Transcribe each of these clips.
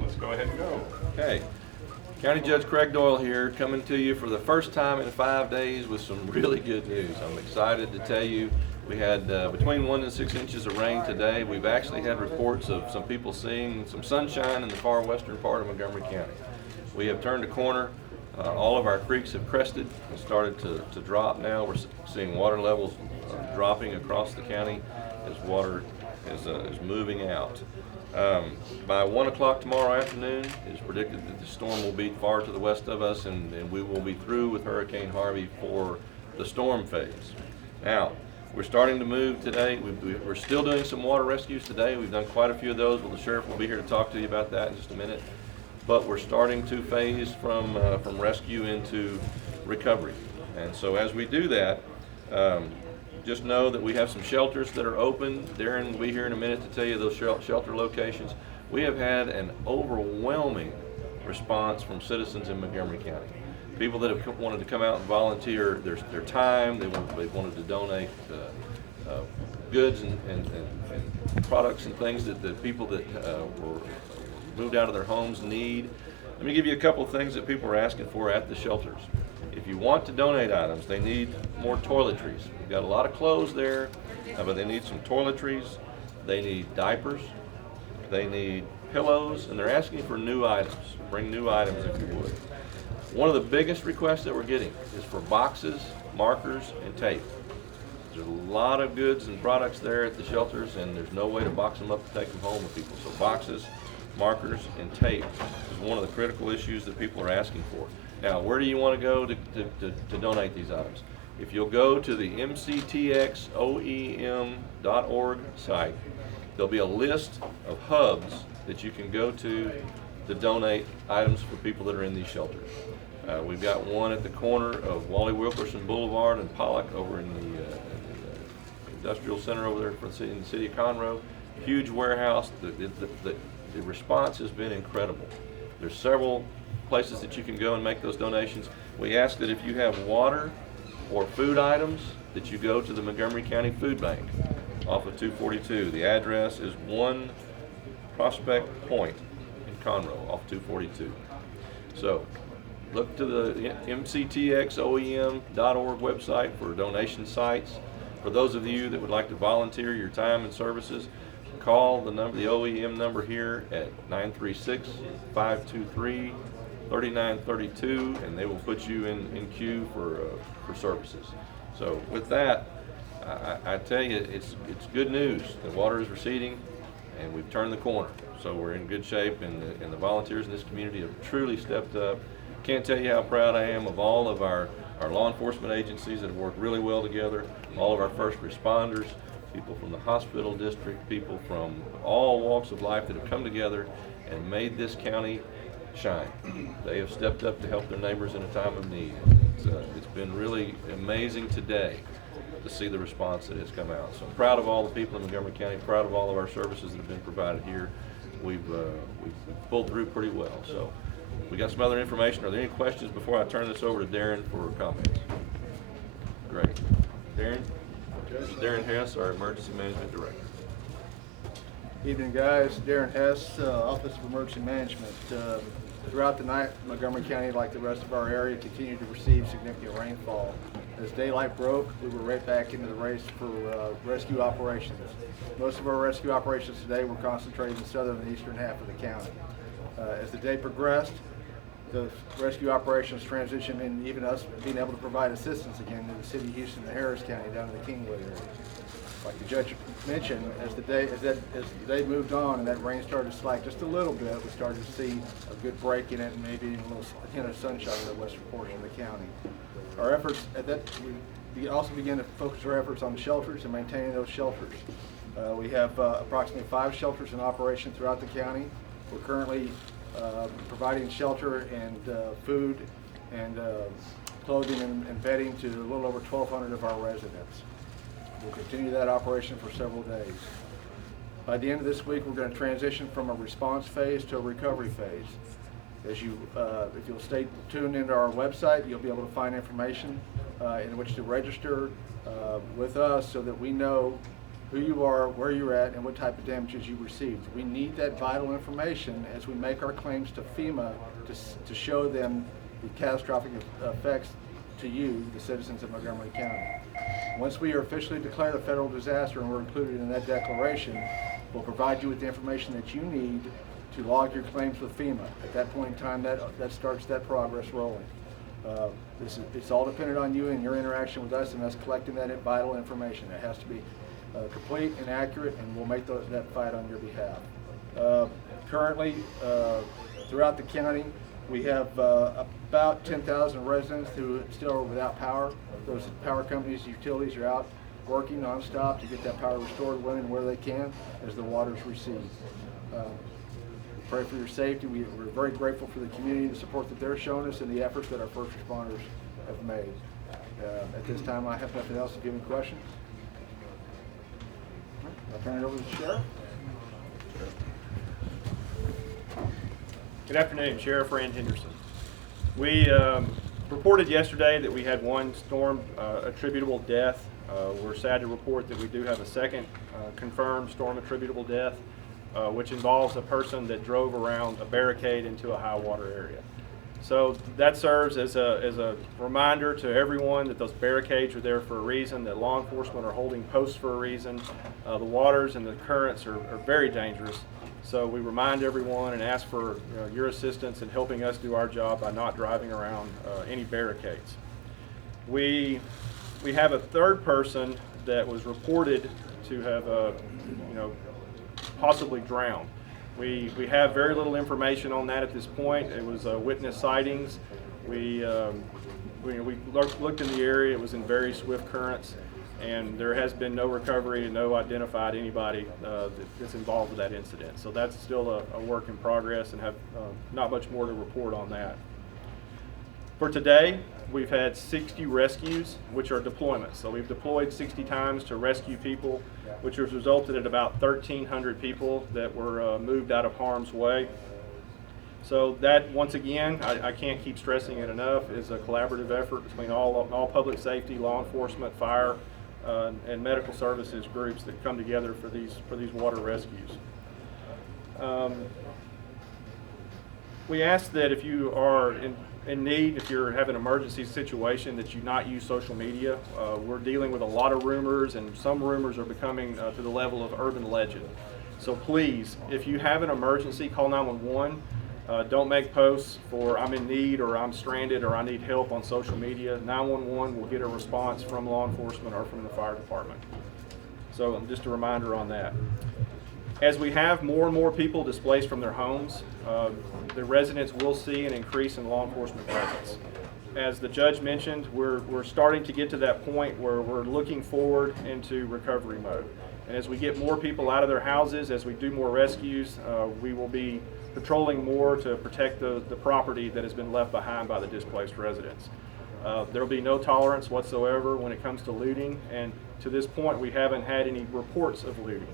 let's go ahead and go. Okay. County Judge Craig Doyle here, coming to you for the first time in 5 days with some really good news. I'm excited to tell you we had between 1 and 6 inches of rain today. We've actually had reports of some people seeing some sunshine in the far western part of Montgomery County. We have turned a corner. All of our creeks have crested and started to drop now. We're seeing water levels dropping across the county as water is moving out. By 1 o'clock tomorrow afternoon, it is predicted that the storm will be far to the west of us, and we will be through with Hurricane Harvey for the storm phase. Now, we're starting to move today. We're still doing some water rescues today. We've done quite a few of those. Well, the sheriff will be here to talk to you about that in just a minute. But we're starting to phase from rescue into recovery. And so as we do that, just know that we have some shelters that are open. Darren will be here in a minute to tell you those shelter locations. We have had an overwhelming response from citizens in Montgomery County. People that have wanted to come out and volunteer their time. They wanted to donate goods and products and things that the people that were moved out of their homes need. Let me give you a couple of things that people are asking for at the shelters. If you want to donate items, they need more toiletries. We've got a lot of clothes there, but they need some toiletries. They need diapers. They need pillows, and they're asking for new items. Bring new items if you would. One of the biggest requests that we're getting is for boxes, markers, and tape. There's a lot of goods and products there at the shelters, and there's no way to box them up to take them home with people. So boxes, markers, and tape is one of the critical issues that people are asking for. Now, where do you want to go to donate these items? If you'll go to the mctxoem.org site, there'll be a list of hubs that you can go to donate items for people that are in these shelters. We've got one at the corner of Wally Wilkerson Boulevard and Pollock over in the industrial center over there in the city of Conroe. Huge warehouse. The response has been incredible. There's several places that you can go and make those donations. We ask that if you have water or food items, that you go to the Montgomery County Food Bank off of 242. The address is 1 Prospect Point in Conroe off 242. So look to the mctxoem.org website for donation sites. For those of you that would like to volunteer your time and services, call the OEM number here at 936-523-3932, and they will put you in queue for services. So with that, I tell you, it's good news. The water is receding, and we've turned the corner. So we're in good shape, and the volunteers in this community have truly stepped up. Can't tell you how proud I am of all of our law enforcement agencies that have worked really well together, all of our first responders, people from the hospital district, people from all walks of life that have come together and made this county shine. They have stepped up to help their neighbors in a time of need. It's been really amazing today to see the response that has come out. So I'm proud of all the people in Montgomery County, proud of all of our services that have been provided here. We've pulled through pretty well. So we got some other information. Are there any questions before I turn this over to Darren for comments? Great. Darren? Darren Hess, our Emergency Management Director. Evening, guys. Darren Hess, Office of Emergency Management. Throughout the night, Montgomery County, like the rest of our area, continued to receive significant rainfall. As daylight broke, we were right back into the race for rescue operations. Most of our rescue operations today were concentrated in the southern and eastern half of the county. As the day progressed, the rescue operations transitioned in even us being able to provide assistance again to the city of Houston and Harris County down to the Kingwood area. Like the judge mentioned, as the day moved on and that rain started to slack just a little bit, we started to see a good break in it and maybe even a little hint of sunshine in the western portion of the county. Our efforts at that, we also began to focus our efforts on shelters and maintaining those shelters. We have approximately 5 shelters in operation throughout the county. We're currently providing shelter and food and clothing and bedding to a little over 1,200 of our residents. We'll continue that operation for several days. By the end of this week, we're going to transition from a response phase to a recovery phase. As you, if you'll stay tuned into our website, you'll be able to find information in which to register with us so that we know who you are, where you're at, and what type of damages you received. We need that vital information as we make our claims to FEMA to show them the catastrophic effects to you, the citizens of Montgomery County. Once we are officially declared a federal disaster and we're included in that declaration, we'll provide you with the information that you need to log your claims with FEMA. At that point in time, that starts that progress rolling. It's all dependent on you and your interaction with us and us collecting that vital information. It has to be complete and accurate, and we'll make that fight on your behalf. Currently, throughout the county, we have about 10,000 residents who still are without power. Those power companies, utilities are out working nonstop to get that power restored when and where they can as the waters recede. Pray for your safety. We're very grateful for the community, the support that they're showing us, and the efforts that our first responders have made. At this time, I have nothing else. If you have any questions, I'll turn it over to the sheriff. Good afternoon, Sheriff Rand Henderson. We reported yesterday that we had one storm attributable death. We're sad to report that we do have a second confirmed storm attributable death, which involves a person that drove around a barricade into a high water area. So that serves as a reminder to everyone that those barricades are there for a reason, that law enforcement are holding posts for a reason. The waters and the currents are very dangerous. So we remind everyone and ask for your assistance in helping us do our job by not driving around any barricades. We have a third person that was reported to have possibly drowned. We have very little information on that at this point. It was witness sightings. We looked in the area. It was in very swift currents, and there has been no recovery and no identified anybody that's involved with that incident. So that's still a work in progress, and have not much more to report on that. For today, we've had 60 rescues, which are deployments. So we've deployed 60 times to rescue people, which has resulted in about 1,300 people that were moved out of harm's way. So that, once again, I can't keep stressing it enough, is a collaborative effort between all public safety, law enforcement, fire, and medical services groups that come together for these water rescues. We ask that if you are in need, if you're having an emergency situation, that you not use social media. We're dealing with a lot of rumors, and some rumors are becoming to the level of urban legend. So please, if you have an emergency, call 911. Don't make posts for "I'm in need" or "I'm stranded" or "I need help" on social media. 911 will get a response from law enforcement or from the fire department. So just a reminder on that. As we have more and more people displaced from their homes, the residents will see an increase in law enforcement presence. As the judge mentioned, we're starting to get to that point where we're looking forward into recovery mode. And as we get more people out of their houses, as we do more rescues, we will be patrolling more to protect the property that has been left behind by the displaced residents. There will be no tolerance whatsoever when it comes to looting, and to this point we haven't had any reports of looting.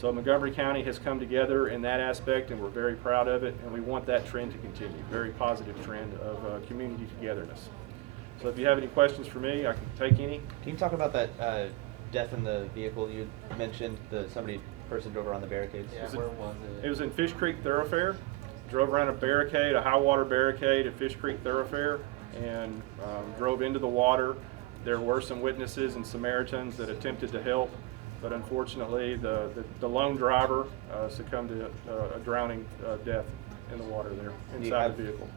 So Montgomery County has come together in that aspect, and we're very proud of it, and we want that trend to continue. Very positive trend of community togetherness. So if you have any questions for me, I can take any. Can you talk about that death in the vehicle you mentioned? Person drove around the barricades. Yeah, where was it? It was in Fish Creek Thoroughfare. Drove around a barricade, a high water barricade at Fish Creek Thoroughfare, and drove into the water. There were some witnesses and Samaritans that attempted to help, but unfortunately the lone driver succumbed to a drowning death in the water there inside the vehicle.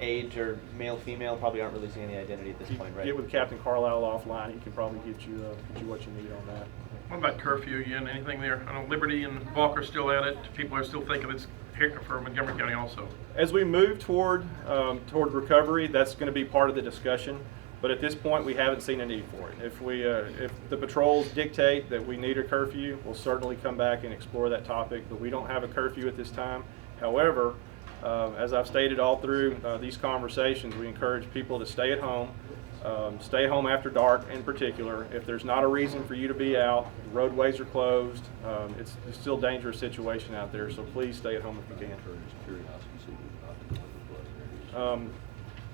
Age or male, female? Probably aren't releasing any identity at this point, right? Get with Captain Carlisle offline. He can probably get you what you need on that. What about curfew again? Anything there? I know Liberty and Balk are still at it. People are still thinking it's here for Montgomery County also. As we move toward recovery, that's going to be part of the discussion. But at this point, we haven't seen a need for it. If the patrols dictate that we need a curfew, we'll certainly come back and explore that topic. But we don't have a curfew at this time. However, as I've stated all through these conversations, we encourage people to stay at home. Stay home after dark in particular. If there's not a reason for you to be out, the roadways are closed, it's still a dangerous situation out there, so please stay at home if you can.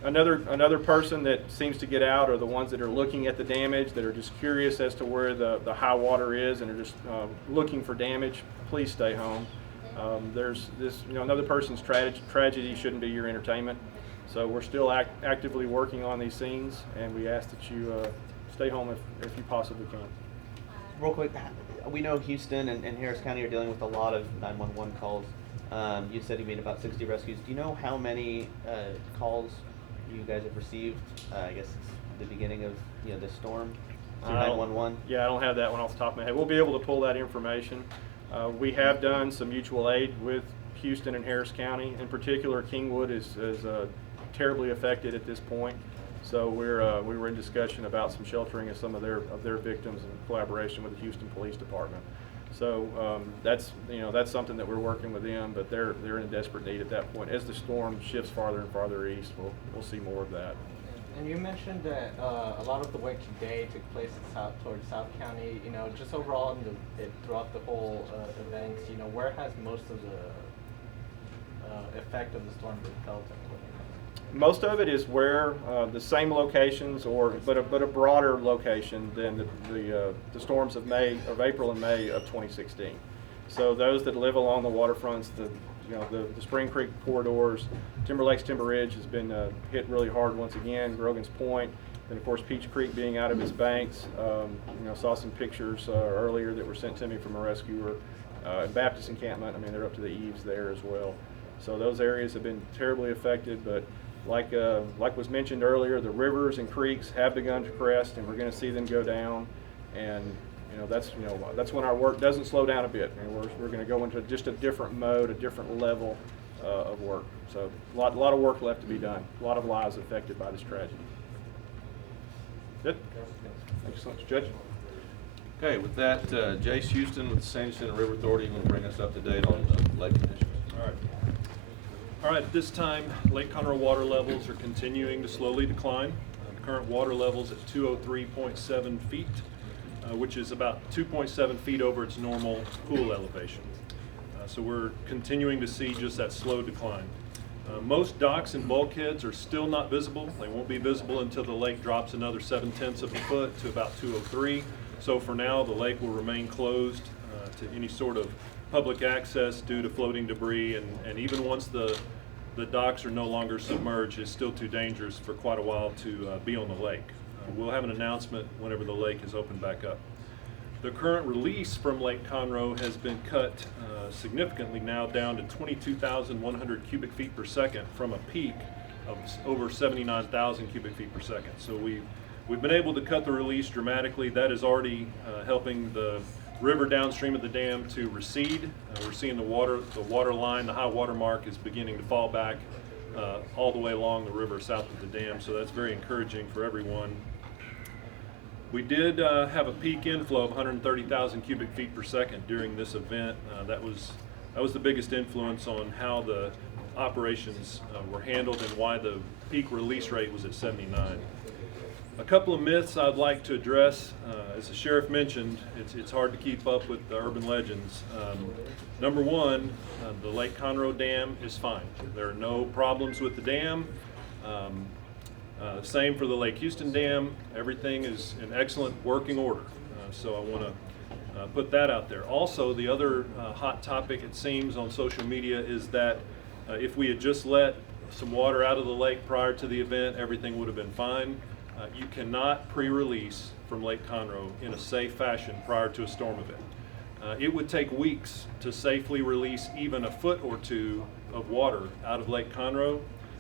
Another person that seems to get out are the ones that are looking at the damage, that are just curious as to where the high water is and are just looking for damage. Please stay home. There's this, another person's tragedy shouldn't be your entertainment. So we're still actively working on these scenes, and we ask that you stay home if you possibly can. Real quick, we know Houston and Harris County are dealing with a lot of 911 calls. You said you made about 60 rescues. Do you know how many calls you guys have received? I guess it's the beginning of the storm through 911. Yeah, I don't have that one off the top of my head. We'll be able to pull that information. We have done some mutual aid with Houston and Harris County. In particular, Kingwood is terribly affected at this point. So we were in discussion about some sheltering of some of their victims in collaboration with the Houston Police Department. So that's something that we're working with them, but they're in a desperate need at that point. As the storm shifts farther and farther east, we'll see more of that. And you mentioned that a lot of the work today took place towards South County. Just overall throughout the whole event, where has most of the effect of the storm been felt? Most of it is where the same locations, but a broader location than the storms of April and May of 2016. So those that live along the waterfronts, the Spring Creek corridors, Timber Lakes, Timber Ridge has been hit really hard once again. Grogan's Point, and of course Peach Creek being out of its banks. Saw some pictures earlier that were sent to me from a rescuer. Baptist encampment, they're up to the eaves there as well. So those areas have been terribly affected, but like was mentioned earlier, the rivers and creeks have begun to crest, and we're going to see them go down. And that's when our work doesn't slow down a bit. We're going to go into just a different mode, a different level of work. So a lot of work left to be done. A lot of lives affected by this tragedy. Good. Thank you so much, Judge. Okay, with that, Jace Houston with the San Jacinto River Authority will bring us up to date on the lake conditions. All right, at this time, Lake Conroe water levels are continuing to slowly decline. The current water levels at 203.7 feet, which is about 2.7 feet over its normal pool elevation. So we're continuing to see just that slow decline. Most docks and bulkheads are still not visible. They won't be visible until the lake drops another 7/10 of a foot to about 203. So for now, the lake will remain closed to any sort of public access due to floating debris, and even once the docks are no longer submerged, it's still too dangerous for quite a while to be on the lake. We'll have an announcement whenever the lake is opened back up. The current release from Lake Conroe has been cut significantly now down to 22,100 cubic feet per second from a peak of over 79,000 cubic feet per second. So we've been able to cut the release dramatically. That is already helping the river downstream of the dam to recede. We're seeing the water line, the high water mark is beginning to fall back all the way along the river south of the dam, so that's very encouraging for everyone. We did have a peak inflow of 130,000 cubic feet per second during this event. That was the biggest influence on how the operations were handled and why the peak release rate was at 79. A couple of myths I'd like to address. As the sheriff mentioned, it's hard to keep up with the urban legends. Number one, the Lake Conroe Dam is fine. There are no problems with the dam. Same for the Lake Houston Dam. Everything is in excellent working order. So I want to put that out there. Also, the other hot topic, it seems, on social media is that if we had just let some water out of the lake prior to the event, everything would have been fine. You cannot pre-release from Lake Conroe in a safe fashion prior to a storm event. It would take weeks to safely release even a foot or two of water out of Lake Conroe.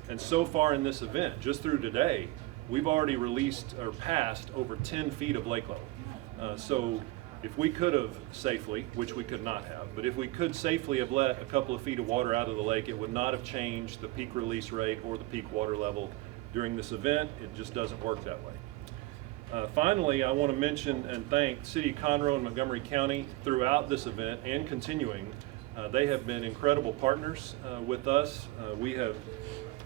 And so far in this event, just through today, we've already released or passed over 10 feet of lake level. So if we could have safely, which we could not have, but if we could safely have let a couple of feet of water out of the lake, it would not have changed the peak release rate or the peak water level during this event. It just doesn't work that way. Finally, I want to mention and thank City of Conroe and Montgomery County throughout this event and continuing. They have been incredible partners with us.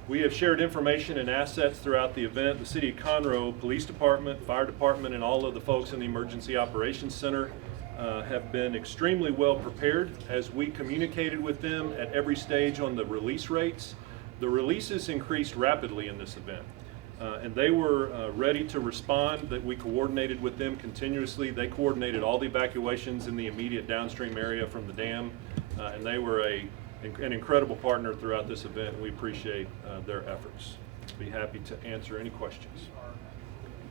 We have shared information and assets throughout the event. The City of Conroe Police Department, Fire Department, and all of the folks in the Emergency Operations Center have been extremely well prepared as we communicated with them at every stage on the release rates. the releases increased rapidly in this event. And they were ready to respond. That we coordinated with them continuously. They coordinated all the evacuations in the immediate downstream area from the dam, and they were an incredible partner throughout this event. We appreciate their efforts. Be happy to answer any questions.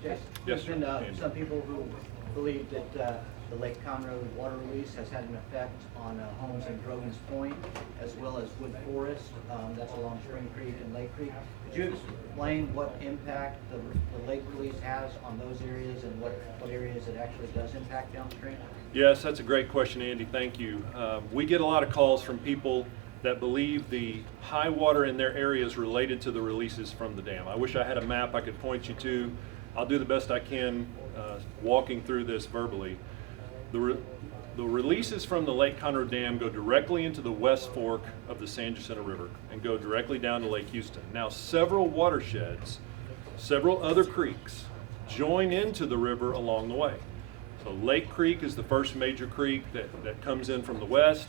Jason, Yes, there's sir. been Andy. some people who believe that the Lake Conroe water release has had an effect on homes in Grogan's Point as well as Wood Forest. That's along Spring Creek and Lake Creek. Could you explain what impact the lake release has on those areas and what areas it actually does impact downstream? Yes, that's a great question, Andy. Thank you. We get a lot of calls from people that believe the high water in their area is related to the releases from the dam. I wish I had a map I could point you to. I'll do the best I can walking through this verbally. The releases from the Lake Conroe Dam go directly into the West Fork of the San Jacinto River and go directly down to Lake Houston. Now, several watersheds, several other creeks join into the river along the way. So Lake Creek is the first major creek that comes in from the west.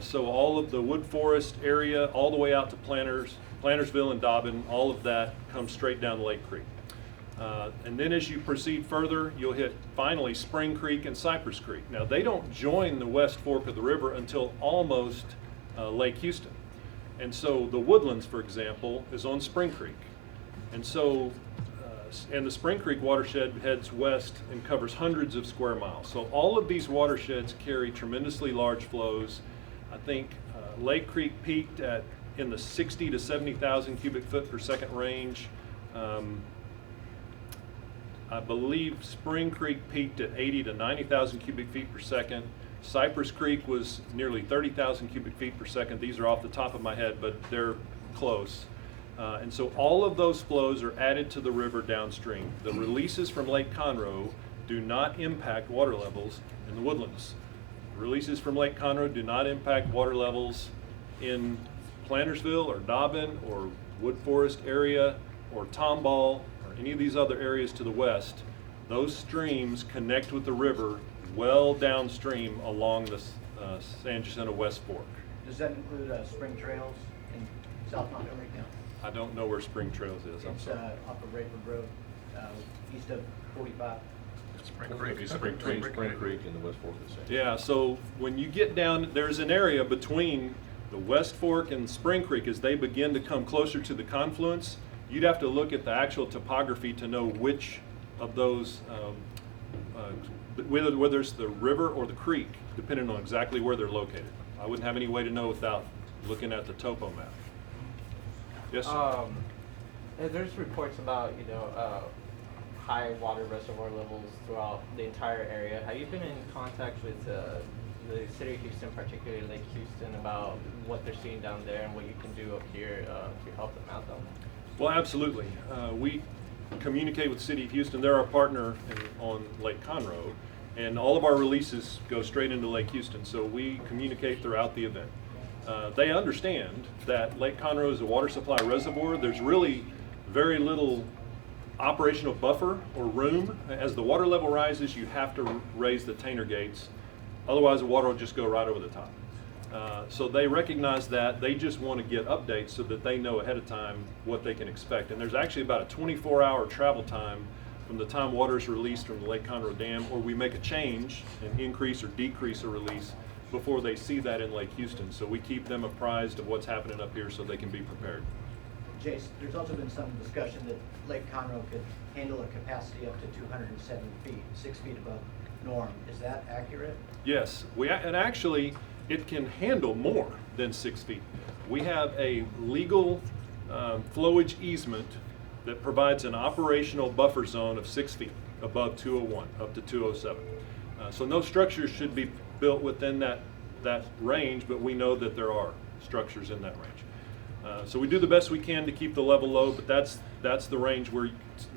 So all of the Wood Forest area, all the way out to Plantersville and Dobbin, all of that comes straight down Lake Creek. And then as you proceed further, you'll hit finally Spring Creek and Cypress Creek. Now they don't join the West Fork of the river until almost Lake Houston. And so the Woodlands, for example, is on Spring Creek. And so, and the Spring Creek watershed heads west and covers hundreds of square miles. So all of these watersheds carry tremendously large flows. I think Lake Creek peaked in the 60 to 70,000 cubic foot per second range. I believe Spring Creek peaked at 80 to 90,000 cubic feet per second. Cypress Creek was nearly 30,000 cubic feet per second. These are off the top of my head, but they're close. And so all of those flows are added to the river downstream. The releases from Lake Conroe do not impact water levels in the Woodlands. Releases from Lake Conroe do not impact water levels in Plantersville or Dobbin or Wood Forest area or Tomball or any of these other areas to the west. Those streams connect with the river well downstream along the San Jacinto West Fork. Does that include Spring Trails in South Montgomery County? I don't know where Spring Trails is, I'm It's sorry. off of Rayford Road, east of 45. Spring Creek. Between Spring Creek and the West Fork of the San. Yeah, so when you get down, there's an area between the West Fork and Spring Creek as they begin to come closer to the confluence. You'd have to look at the actual topography to know which of those, whether it's the river or the creek, depending on exactly where they're located. I wouldn't have any way to know without looking at the topo map. Yes, sir? There's reports about, high water reservoir levels throughout the entire area. Have you been in contact with the city of Houston, particularly Lake Houston, about what they're seeing down there and what you can do up here to help them out down there? Well, absolutely. We communicate with the City of Houston. They're our partner on Lake Conroe, and all of our releases go straight into Lake Houston, so we communicate throughout the event. They understand that Lake Conroe is a water supply reservoir. There's really very little operational buffer or room. As the water level rises, you have to raise the Tainer gates. Otherwise, the water will just go right over the top. So they recognize that. They just want to get updates so that they know ahead of time what they can expect. And there's actually about a 24-hour travel time from the time water is released from the Lake Conroe Dam, or we make a change and increase or decrease a release before they see that in Lake Houston. So we keep them apprised of what's happening up here so they can be prepared. Jason, there's also been some discussion that Lake Conroe could handle a capacity up to 207 feet, 6 feet above norm. Is that accurate? Yes, and actually, it can handle more than 6 feet. We have a legal flowage easement that provides an operational buffer zone of 6 feet above 201, up to 207. So no structures should be built within that range, but we know that there are structures in that range. So we do the best we can to keep the level low, but that's the range where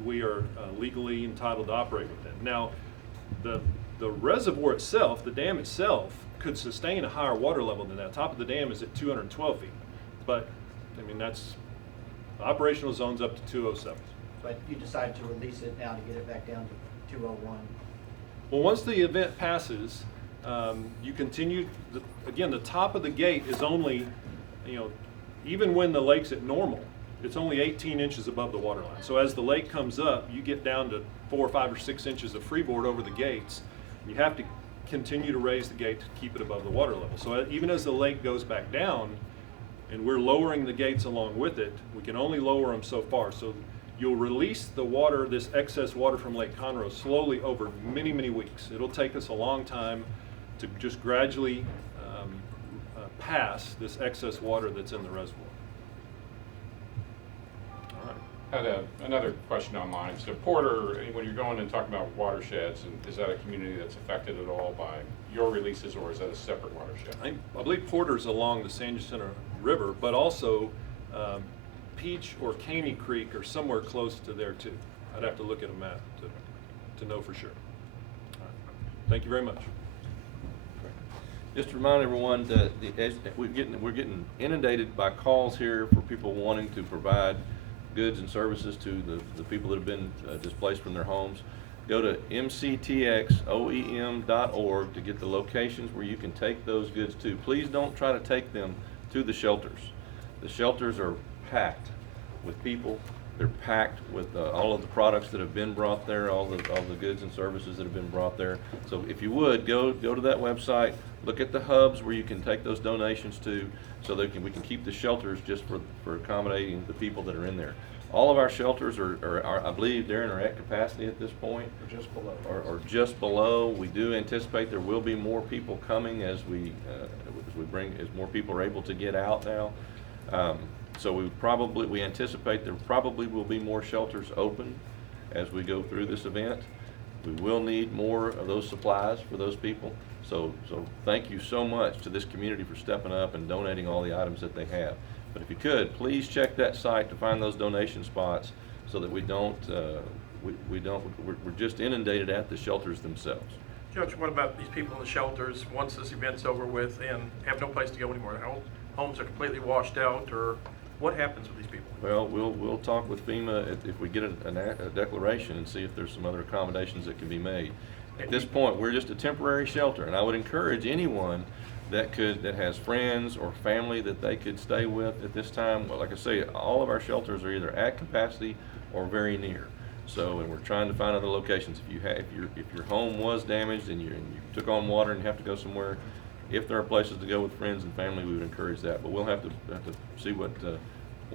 we are legally entitled to operate within. Now, the reservoir itself, the dam itself, could sustain a higher water level than that. Top of the dam is at 212 feet, but I mean that's the operational zone's up to 207. But you decided to release it now to get it back down to 201. Well, once the event passes, you continue. Again, the top of the gate is only, even when the lake's at normal, it's only 18 inches above the water line. So as the lake comes up, you get down to 4 or 5 or 6 inches of freeboard over the gates. You have to continue to raise the gate to keep it above the water level. So even as the lake goes back down, and we're lowering the gates along with it, we can only lower them so far. So you'll release the water, this excess water from Lake Conroe, slowly over many, many weeks. It'll take us a long time to just gradually pass this excess water that's in the reservoir. All right. Had another question online. So Porter, when you're going and talking about watersheds, is that a community that's affected at all by your releases, or is that a separate watershed? I believe Porter's along the San Jacinto River, but also Peach or Caney Creek are somewhere close to there too. I'd have to look at a map to know for sure. All right. Thank you very much. Just to remind everyone that we're getting inundated by calls here for people wanting to provide goods and services to the people that have been displaced from their homes. Go to mctxoem.org to get the locations where you can take those goods to. Please don't try to take them to the shelters. The shelters are packed with people. They're packed with all of the products that have been brought there, all the goods and services that have been brought there. So if you would, go to that website, look at the hubs where you can take those donations to, so that we can keep the shelters just for accommodating the people that are in there. All of our shelters are I believe, Darren, are at capacity at this point. Or just below. Or just below. We do anticipate there will be more people coming as more people are able to get out now. So we anticipate there probably will be more shelters open as we go through this event. We will need more of those supplies for those people. So thank you so much to this community for stepping up and donating all the items that they have. But if you could, please check that site to find those donation spots so that we're just inundated at the shelters themselves. Judge, what about these people in the shelters once this event's over with and have no place to go anymore? Their homes are completely washed out, or what happens with these people? Well, we'll talk with FEMA if we get a declaration and see if there's some other accommodations that can be made. At this point, we're just a temporary shelter, and I would encourage anyone that has friends or family that they could stay with at this time. Well, like I say, all of our shelters are either at capacity or very near. So, and we're trying to find other locations. If your home was damaged and you took on water and you have to go somewhere, if there are places to go with friends and family, we would encourage that. But we'll have to see what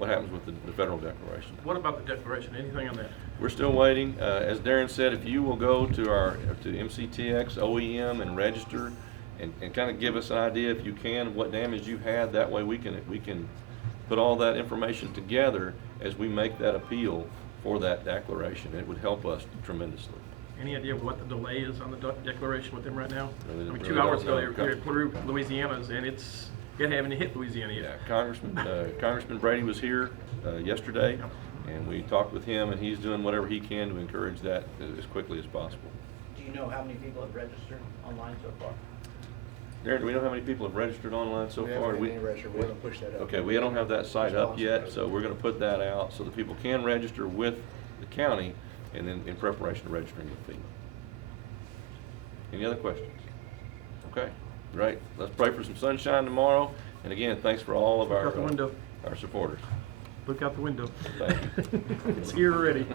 happens with the federal declaration. What about the declaration? Anything on that? We're still waiting. As Darren said, if you will go to MCTX OEM and register and kind of give us an idea, if you can, what damage you had. That way we can put all that information together as we make that appeal for that declaration. It would help us tremendously. Any idea what the delay is on the declaration with them right now? Really- I mean, really 2 hours don't ago, know. they were through Louisiana's, and it haven't hit Louisiana Yeah, yet. Congressman Brady was here yesterday, and we talked with him, and he's doing whatever he can to encourage that as quickly as possible. Do you know how many people have registered online so far? Darren, do we know how many people have registered online so We far? haven't any registered. We haven't pushed that up. Okay, we don't have that site up yet, so we're gonna put that out so that people can register with the county and then in preparation to registering with FEMA. Any other questions? Okay, great. Let's pray for some sunshine tomorrow. And again, thanks for all of Look out the window. our supporters. Look out the window. Thank you. It's here already.